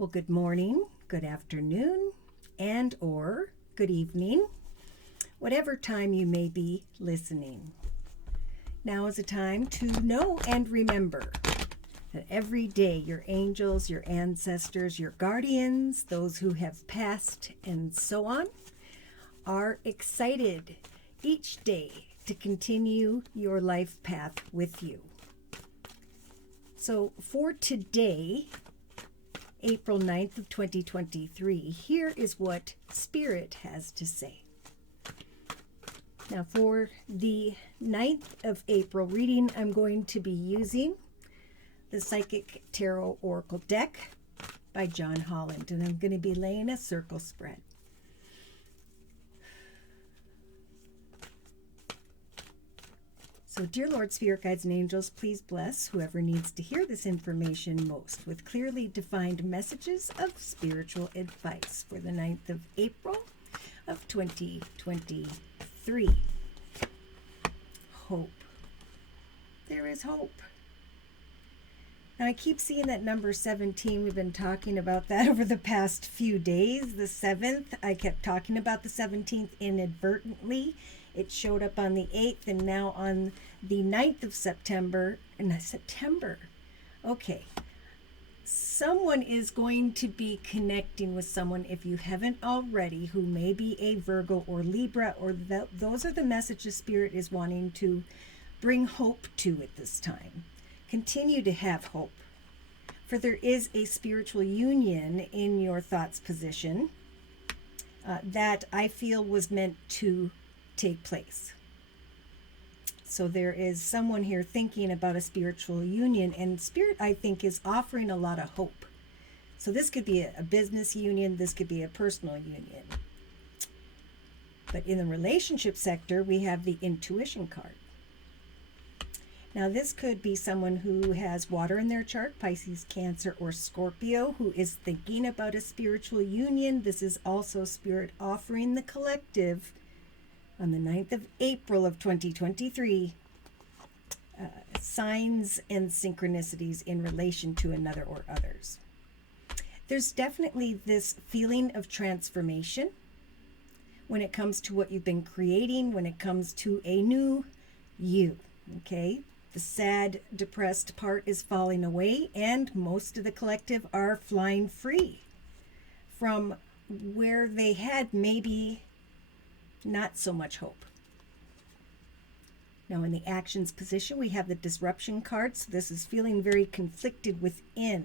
Well, good morning, good afternoon, and or good evening, whatever time you may be listening. Now is a time to know and remember that every day your angels, your ancestors, your guardians, those who have passed, and so on, are excited each day to continue your life path with you. So for today, April 9th of 2023, here is what Spirit has to say. Now for the 9th of April reading, I'm going to be using the Psychic Tarot Oracle deck by John Holland, and I'm going to be laying a circle spread. So, dear Lord, Spirit Guides and Angels, please bless whoever needs to hear this information most with clearly defined messages of spiritual advice for the 9th of April of 2023. Hope. There is hope. Now, I keep seeing that number 17. We've been talking about that over the past few days. The 7th, I kept talking about the 17th inadvertently. It showed up on the 8th and now on the 9th of September. Okay. Someone is going to be connecting with someone, if you haven't already, who may be a Virgo or Libra, or those are the messages Spirit is wanting to bring hope to at this time. Continue to have hope, for there is a spiritual union in your thoughts position that I feel was meant to take place. So there is someone here thinking about a spiritual union, and Spirit, I think, is offering a lot of hope. So this could be a business union, this could be a personal union. But in the relationship sector, we have the intuition card. Now this could be someone who has water in their chart, Pisces, Cancer, or Scorpio, who is thinking about a spiritual union. This is also Spirit offering the collective on the 9th of April of 2023, signs and synchronicities in relation to another or others. There's definitely this feeling of transformation when it comes to what you've been creating, when it comes to a new you, okay? The sad, depressed part is falling away, and most of the collective are flying free from where they had maybe not so much hope. Now in the actions position, we have the disruption card. So this is feeling very conflicted within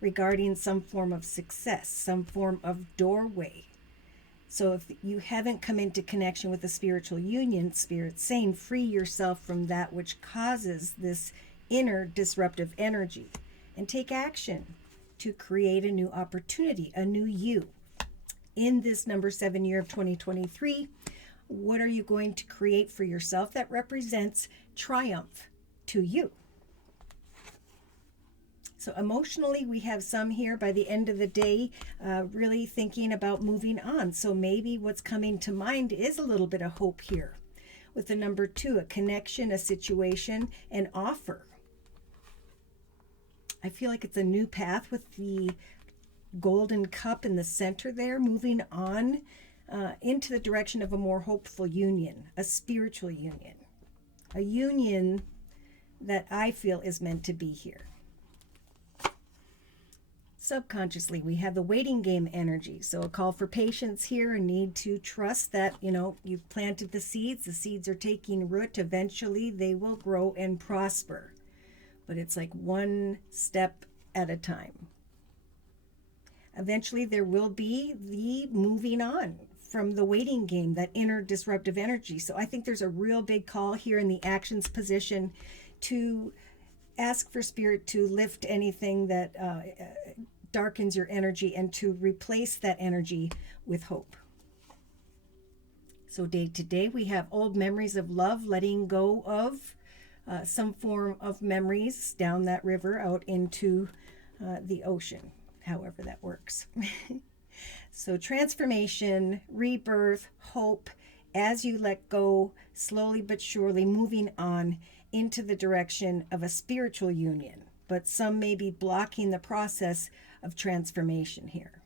regarding some form of success, some form of doorway. So if you haven't come into connection with a spiritual union, Spirit's saying free yourself from that which causes this inner disruptive energy and take action to create a new opportunity, a new you. In this number 7 year of 2023, what are you going to create for yourself that represents triumph to you? So emotionally, we have some here by the end of the day really thinking about moving on. So maybe what's coming to mind is a little bit of hope here. With the number 2, a connection, a situation, an offer. I feel like it's a new path with the golden cup in the center there, moving on into the direction of a more hopeful union, a spiritual union, a union that I feel is meant to be here. Subconsciously, we have the waiting game energy. So a call for patience here, a need to trust that, you've planted the seeds are taking root. Eventually they will grow and prosper. But it's like one step at a time. Eventually there will be the moving on from the waiting game, that inner disruptive energy. So I think there's a real big call here in the actions position to ask for Spirit to lift anything that darkens your energy and to replace that energy with hope. So day to day, we have old memories of love, letting go of some form of memories down that river out into the ocean, however that works. So transformation, rebirth, hope, as you let go, slowly but surely moving on into the direction of a spiritual union. but some may be blocking the process of transformation here.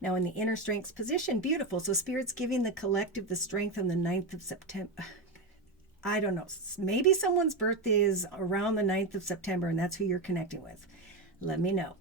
Now in the inner strengths position, beautiful. So Spirit's giving the collective the strength on the 9th of September. I don't know. Maybe someone's birthday is around the 9th of September and that's who you're connecting with. Let me know.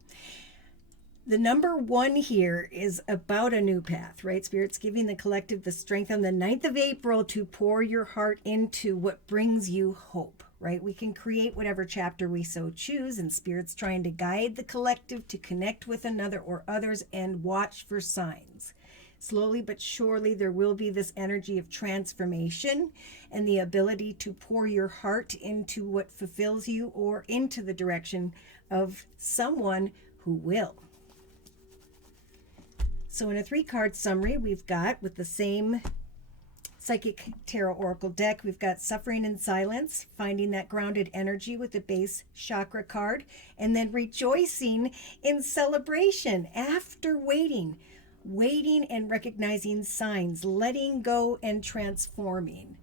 The number 1 here is about a new path, right? Spirit's giving the collective the strength on the 9th of April to pour your heart into what brings you hope, right? We can create whatever chapter we so choose, and Spirit's trying to guide the collective to connect with another or others and watch for signs. Slowly but surely, there will be this energy of transformation and the ability to pour your heart into what fulfills you or into the direction of someone who will. So in a 3-card summary, we've got, with the same Psychic Tarot Oracle deck, we've got Suffering in Silence, finding that grounded energy with the base chakra card, and then Rejoicing in Celebration after waiting and recognizing signs, letting go and transforming.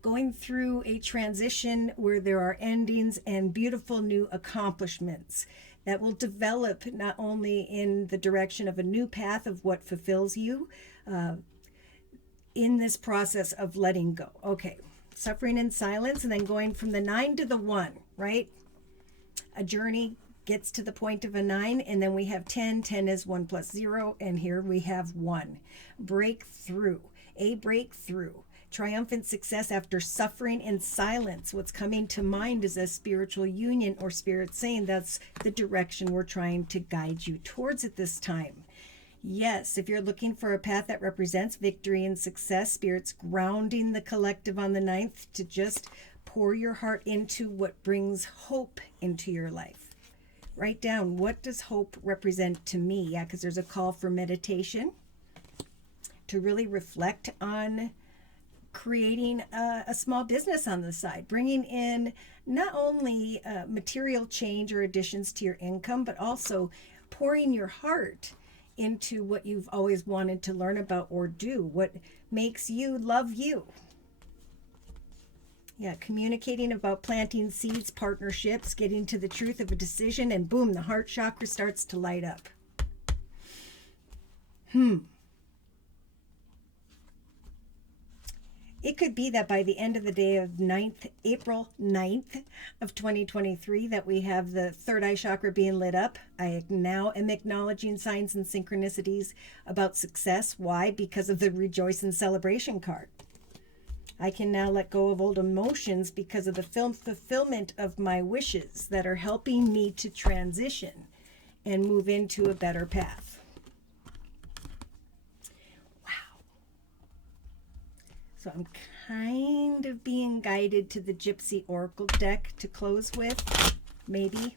Going through a transition where there are endings and beautiful new accomplishments that will develop not only in the direction of a new path of what fulfills you in this process of letting go. Okay, Suffering in Silence, and then going from the 9 to the 1, right? A journey gets to the point of a 9, and then we have 10. 10 is 1 plus 0, and here we have 1. Breakthrough, a breakthrough. Triumphant success after suffering in silence. What's coming to mind is a spiritual union, or Spirit saying that's the direction we're trying to guide you towards at this time. Yes, if you're looking for a path that represents victory and success, Spirit's grounding the collective on the 9th to just pour your heart into what brings hope into your life. Write down, what does hope represent to me? Yeah, because there's a call for meditation to really reflect on creating a small business on the side, bringing in not only material change or additions to your income, but also pouring your heart into what you've always wanted to learn about or do, what makes you love you. Yeah, communicating about planting seeds, partnerships, getting to the truth of a decision, and boom, the heart chakra starts to light up. It could be that by the end of the day of April 9th of 2023, that we have the third eye chakra being lit up. I now am acknowledging signs and synchronicities about success. Why? Because of the Rejoice and Celebration card. I can now let go of old emotions because of the fulfillment of my wishes that are helping me to transition and move into a better path. So I'm kind of being guided to the Gypsy Oracle deck to close with, maybe.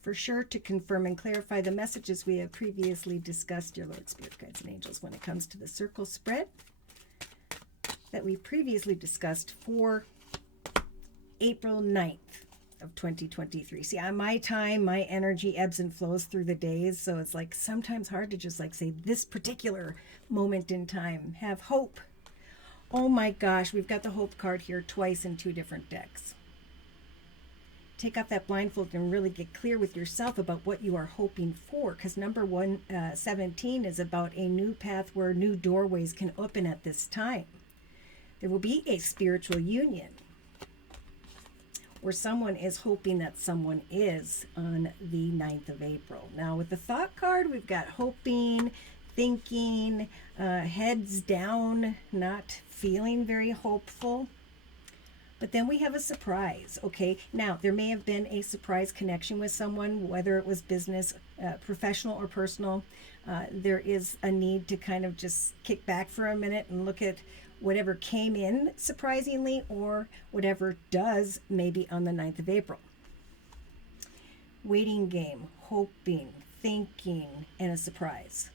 For sure, to confirm and clarify the messages we have previously discussed, your Lord, Spirit, Guides, and Angels, when it comes to the circle spread that we previously discussed for April 9th of 2023. See, on my time, my energy ebbs and flows through the days, so it's like sometimes hard to just like say this particular moment in time. Have hope. Oh my gosh, we've got the hope card here twice in 2 different decks. Take off that blindfold and really get clear with yourself about what you are hoping for, because number 117 is about a new path where new doorways can open at this time. There will be a spiritual union where someone is hoping that someone is on the 9th of April. Now with the thought card, we've got hoping, thinking, heads down, not feeling very hopeful. But then we have a surprise, okay? Now, there may have been a surprise connection with someone, whether it was business, professional, or personal. There is a need to kind of just kick back for a minute and look at whatever came in surprisingly or whatever does maybe on the 9th of April. Waiting game, hoping, thinking, and a surprise.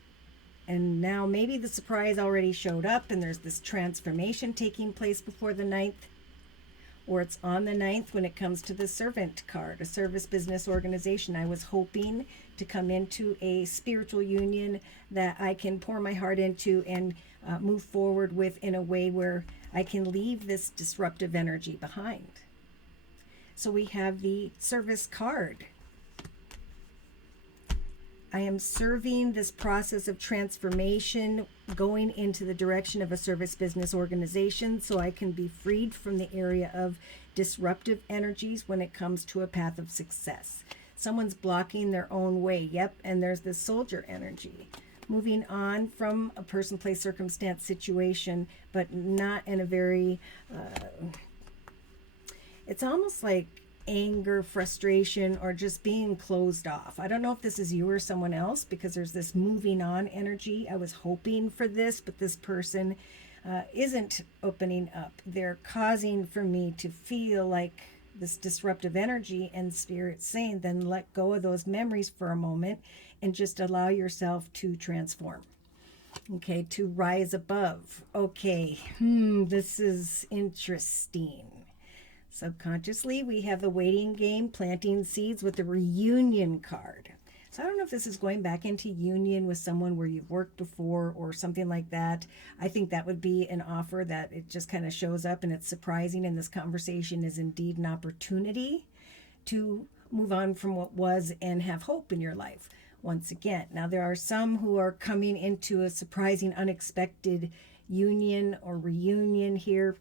And now maybe the surprise already showed up and there's this transformation taking place before the 9th, or it's on the 9th when it comes to the servant card, a service business organization. I was hoping to come into a spiritual union that I can pour my heart into and move forward with in a way where I can leave this disruptive energy behind. So we have the service card. I am serving this process of transformation, going into the direction of a service business organization so I can be freed from the area of disruptive energies when it comes to a path of success. Someone's blocking their own way. Yep, and there's this soldier energy. Moving on from a person, place, circumstance, situation, but not in a very, it's almost like anger, frustration, or just being closed off. I don't know if this is you or someone else, because there's this moving on energy. I was hoping for this, but this person isn't opening up. They're causing for me to feel like this disruptive energy, and spirit saying, then let go of those memories for a moment and just allow yourself to transform. Okay, to rise above. Okay, this is interesting. Subconsciously, we have the waiting game, planting seeds with the reunion card. So I don't know if this is going back into union with someone where you've worked before or something like that. I think that would be an offer that it just kind of shows up and it's surprising, and this conversation is indeed an opportunity to move on from what was and have hope in your life once again. Now, there are some who are coming into a surprising, unexpected union or reunion here.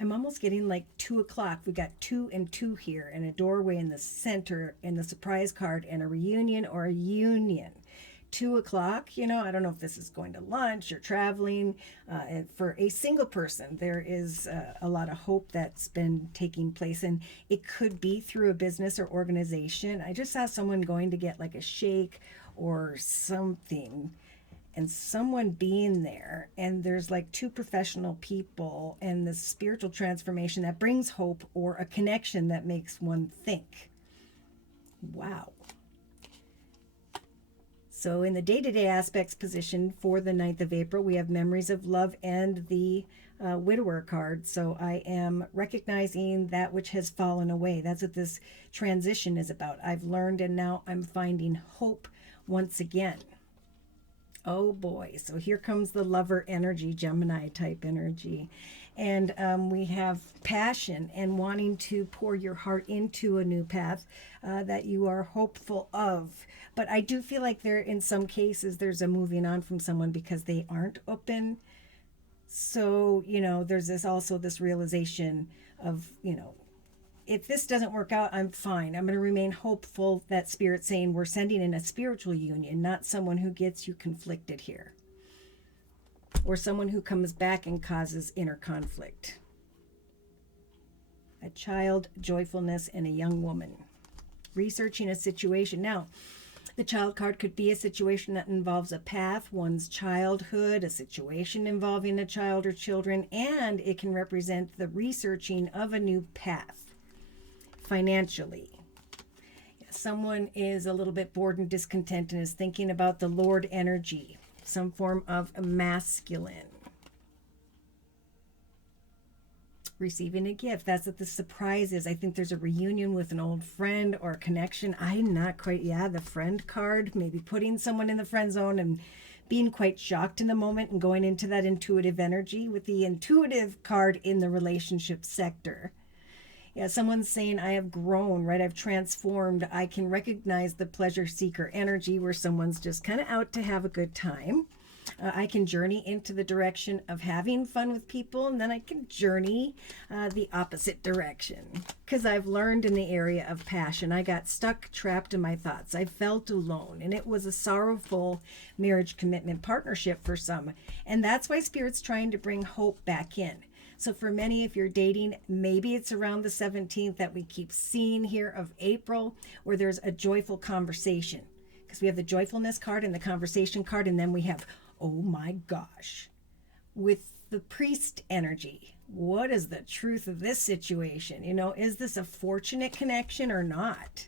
I'm almost getting like 2 o'clock. We got 2 and 2 here, and a doorway in the center, in the surprise card, and a reunion or a union. 2 o'clock, I don't know if this is going to lunch or traveling. And for a single person, there is a lot of hope that's been taking place, and it could be through a business or organization. I just saw someone going to get like a shake or something, and someone being there, and there's like 2 professional people, and the spiritual transformation that brings hope or a connection that makes one think. Wow. So in the day-to-day aspects position for the 9th of April, we have memories of love and the widower card. So I am recognizing that which has fallen away. That's what this transition is about. I've learned, and now I'm finding hope once again. Oh boy, so here comes the lover energy, Gemini type energy. And we have passion and wanting to pour your heart into a new path that you are hopeful of. But I do feel like in some cases, there's a moving on from someone because they aren't open. So, there's this realization of, if this doesn't work out, I'm fine. I'm going to remain hopeful that Spirit's saying we're sending in a spiritual union, not someone who gets you conflicted here, or someone who comes back and causes inner conflict. A child, joyfulness, and a young woman. Researching a situation. Now, the child card could be a situation that involves a path, one's childhood, a situation involving a child or children, and it can represent the researching of a new path. Financially, someone is a little bit bored and discontent and is thinking about the Lord energy, some form of masculine. Receiving a gift, that's what the surprise is. I think there's a reunion with an old friend or a connection. I'm not quite, the friend card, maybe putting someone in the friend zone and being quite shocked in the moment and going into that intuitive energy with the intuitive card in the relationship sector. Yeah, someone's saying, I have grown, right? I've transformed. I can recognize the pleasure seeker energy where someone's just kind of out to have a good time. I can journey into the direction of having fun with people, and then I can journey the opposite direction because I've learned in the area of passion. I got stuck, trapped in my thoughts. I felt alone, and it was a sorrowful marriage commitment partnership for some. And that's why Spirit's trying to bring hope back in. So for many, if you're dating, maybe it's around the 17th that we keep seeing here of April, where there's a joyful conversation. Because we have the joyfulness card and the conversation card, and then we have, oh my gosh, with the priest energy. What is the truth of this situation? Is this a fortunate connection or not?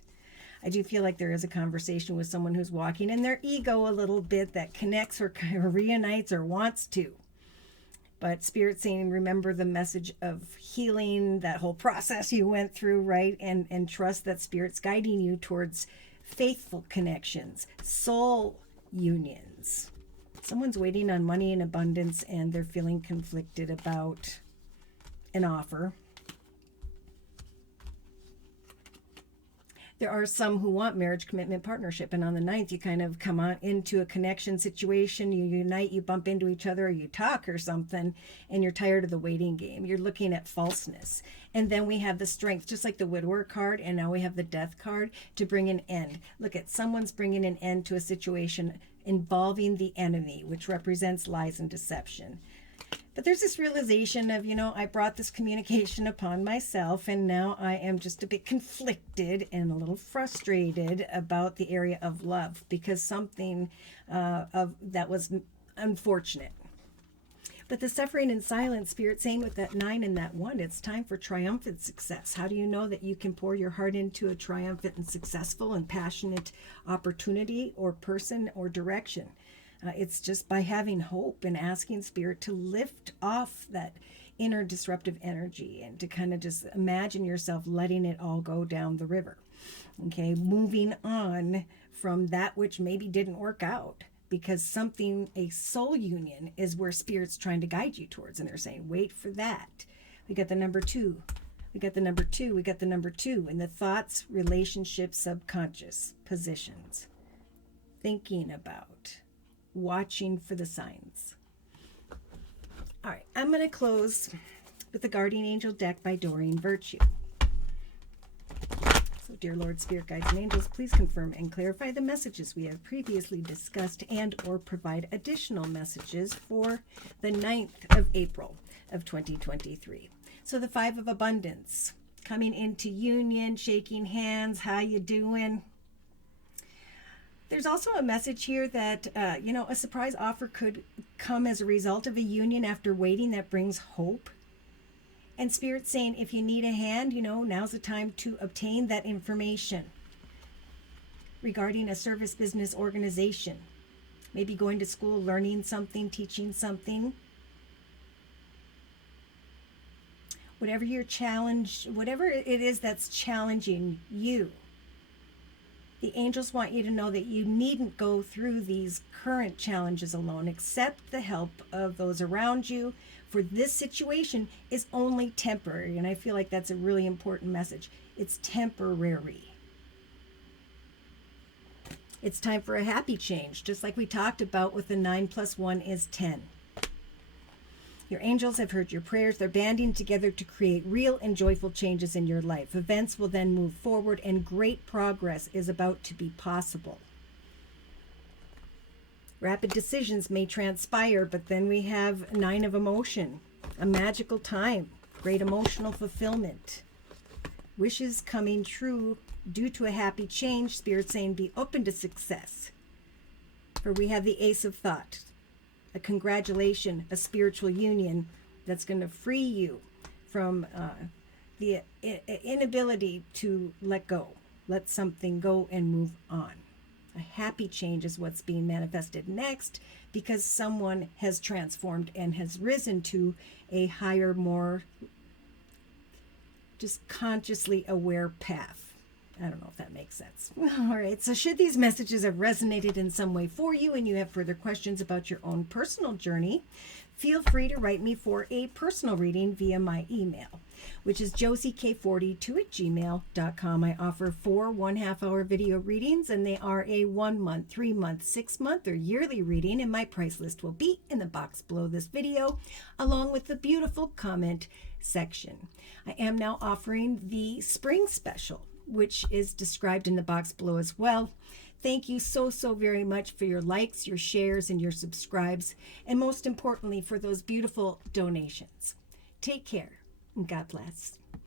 I do feel like there is a conversation with someone who's walking in their ego a little bit that connects or reunites or wants to. But Spirit saying, remember the message of healing, that whole process you went through, right? And trust that Spirit's guiding you towards faithful connections, soul unions. Someone's waiting on money in abundance and they're feeling conflicted about an offer. There are some who want marriage, commitment, partnership. And on the 9th, you kind of come on into a connection situation. You unite, you bump into each other, or you talk or something, and you're tired of the waiting game. You're looking at falseness. And then we have the strength, just like the widower card. And now we have the death card to bring an end. Look at someone's bringing an end to a situation involving the enemy, which represents lies and deception. But there's this realization of, I brought this communication upon myself, and now I am just a bit conflicted and a little frustrated about the area of love, because something of that was unfortunate. But the suffering in silence, Spirit saying with that 9 and that 1, it's time for triumphant success. How do you know that you can pour your heart into a triumphant and successful and passionate opportunity or person or direction? It's just by having hope and asking Spirit to lift off that inner disruptive energy and to kind of just imagine yourself letting it all go down the river. Okay, moving on from that which maybe didn't work out, because a soul union is where Spirit's trying to guide you towards. And they're saying, wait for that. We got the number 2. We got the number 2. We got the number 2 in the thoughts, relationships, subconscious positions. Thinking about. Watching for the signs. All right, I'm going to close with the Guardian Angel deck by Doreen Virtue. So, dear Lord, Spirit, Guides, and Angels, please confirm and clarify the messages we have previously discussed and or provide additional messages for the 9th of April of 2023. So the 5 of Abundance, coming into union, shaking hands, how you doing? There's also a message here that, a surprise offer could come as a result of a union after waiting that brings hope. And Spirit saying, if you need a hand, now's the time to obtain that information regarding a service business organization. Maybe going to school, learning something, teaching something. Whatever your challenge, whatever it is that's challenging you. The angels want you to know that you needn't go through these current challenges alone. Accept the help of those around you, for this situation is only temporary. And I feel like that's a really important message. It's temporary. It's time for a happy change, just like we talked about with the 9 + 1 is 10. Your angels have heard your prayers. They're banding together to create real and joyful changes in your life. Events will then move forward, and great progress is about to be possible. Rapid decisions may transpire, but then we have 9 of emotion, a magical time, great emotional fulfillment. Wishes coming true due to a happy change. Spirit saying be open to success. For we have the Ace of Thought. A congratulation, a spiritual union that's going to free you from the inability to let go, let something go and move on. A happy change is what's being manifested next, because someone has transformed and has risen to a higher, more just consciously aware path. I don't know if that makes sense. All right. So should these messages have resonated in some way for you and you have further questions about your own personal journey, feel free to write me for a personal reading via my email, which is josiek42@gmail.com. I offer 4 1/2-hour video readings, and they are a 1 month, 3 month, 6 month, or yearly reading, and my price list will be in the box below this video, along with the beautiful comment section. I am now offering the spring special, which is described in the box below as well. Thank you so very much for your likes, your shares, and your subscribes, and most importantly, for those beautiful donations. Take care, and God bless.